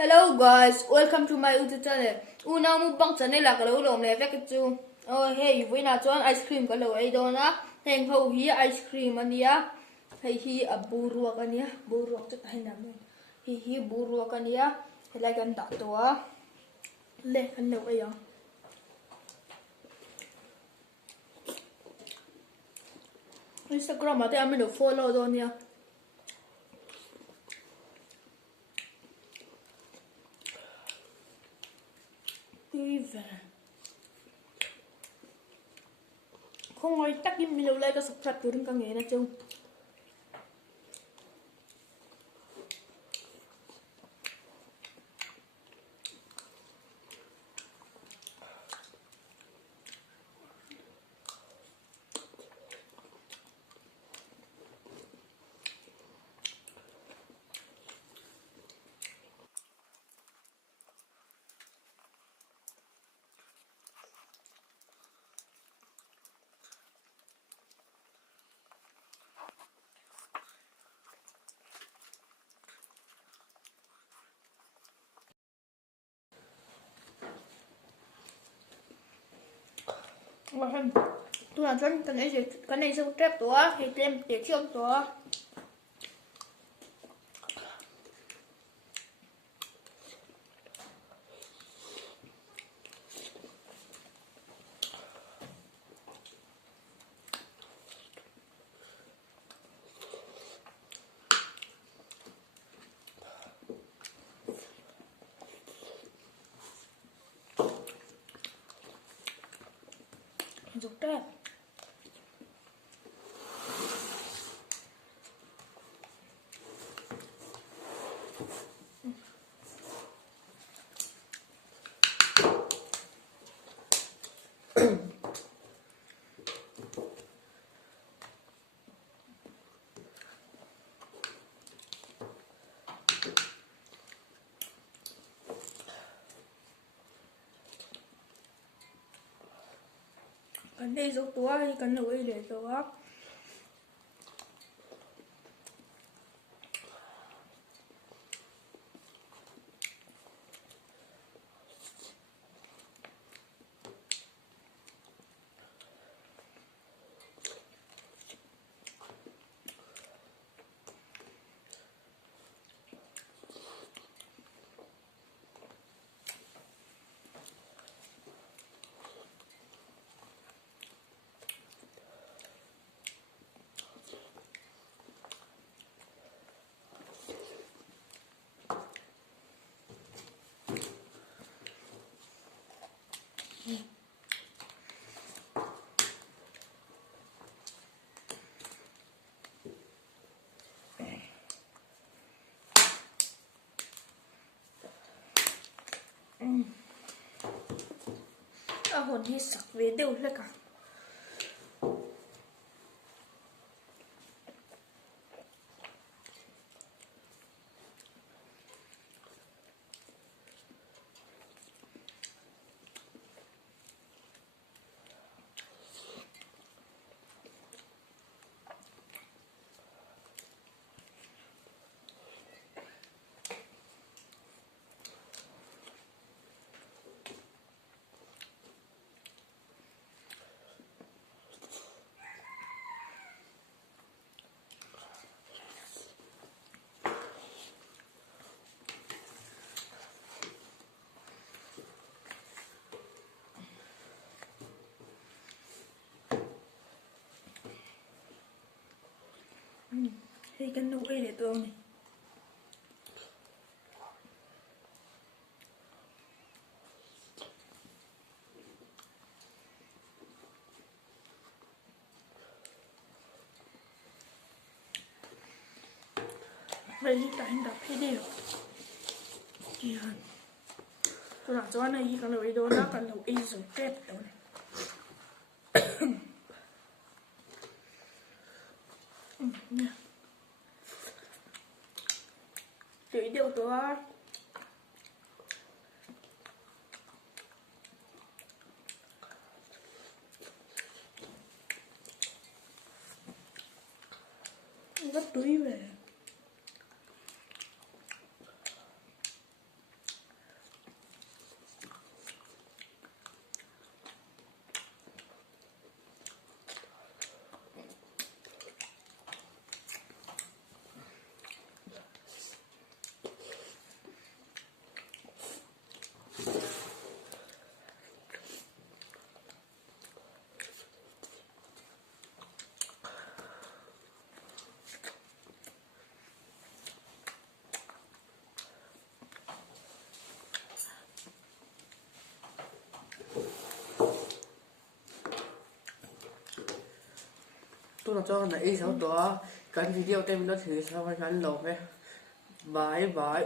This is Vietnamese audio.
Hello guys, welcome to my YouTube channel. Una mu bang channel la kalau lom le vek chu. Oh hey, vui na chuan ice cream kalau ai do na. Heng ho hi ice cream ania. Hei hi aburu ania, buru chu tai na me. Hi buru ania. Helai kan da to a. Le kan lo ai ya. Instagram ate amino follow do nia. Không ai tắt im lâu lại có sập sập từ trong nghe nè chung. Tôi làm cho cái này sẽ trépตัวthì thêm để chiênตัวdục trép cái này dụcตัวthì cái nồi đểตัวhồn thì sặc về đều là cả thì cái nồi để tương này vậy thì ta đập hết đều kìa tôi làm cho này cái nồi đó nó cần nồi dùng kép đó này để điều tôi gấp túi về ช่วงเราจ้องนะไอ้สาวตัวกันวิดีโอเต็มแล้วถือสาวกันหลงไหมบายบาย